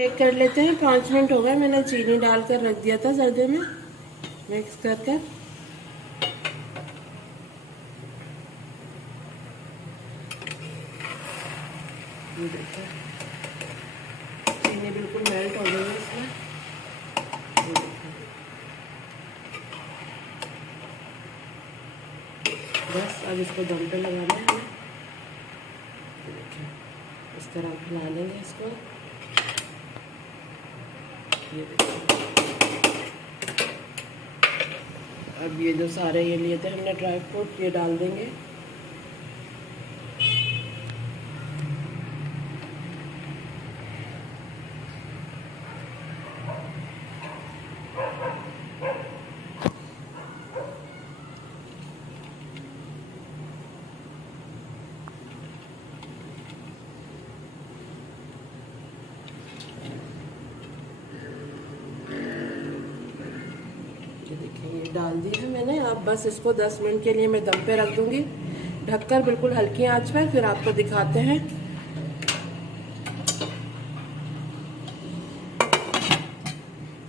Check कर लेते हैं। 5 मिनट हो गए, मैंने चीनी डालकर रख दिया था जर्दे में, मिक्स कर कर। ये देखो चीनी बिल्कुल मेल्ट हो गई है इसमें। ये देखो बस अब इसको दम पे लगाना है हमें। ये देखिए इस तरह हिला लेंगे इसको। ये देखिए अब ये जो सारे ये लिए थे हमने ड्राई फ्रूट, ये डाल देंगे। ये देखिए ये डाल दिया है मैंने। अब बस इसको 10 मिनट के लिए मैं दम पे रख दूंगी, ढककर बिल्कुल हल्की आंच पर। फिर आपको दिखाते हैं।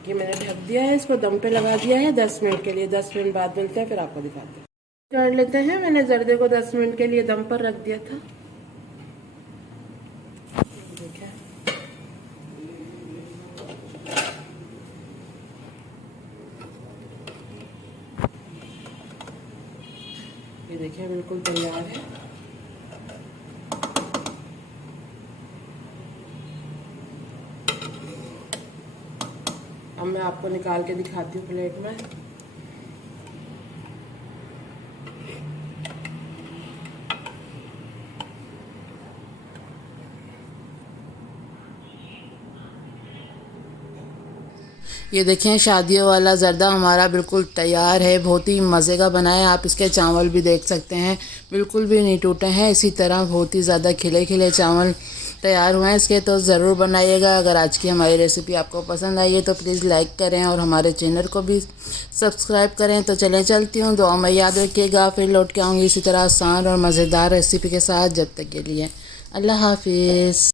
कि मैंने ढक दिया है, इसको दम पे लगा दिया है 10 मिनट के लिए। 10 मिनट बाद मिलते हैं, फिर आपको दिखाते हैं। कर लेते हैं। मैंने जर्दे को 10 मिनट के लिए दम पर रख दिया था। देखिए ये देखिए बिल्कुल तैयार है। अब मैं आपको निकाल के दिखाती हूँ प्लेट में। ये देखें शादियों वाला ज़र्दा हमारा बिल्कुल तैयार है। बहुत ही मज़े का बना है। आप इसके चावल भी देख सकते हैं, बिल्कुल भी नहीं टूटे हैं। इसी तरह बहुत ही ज़्यादा खिले खिले चावल तैयार हुए हैं इसके, तो ज़रूर बनाइएगा। अगर आज की हमारी रेसिपी आपको पसंद आई है तो प्लीज़ लाइक करें और हमारे चैनल को भी सब्सक्राइब करें। तो चलती हूँ, दुआ में याद रखिएगा। फिर लौट के आऊँगी इसी तरह आसान और मज़ेदार रेसिपी के साथ। जब तक के लिए अल्लाह हाफिज़।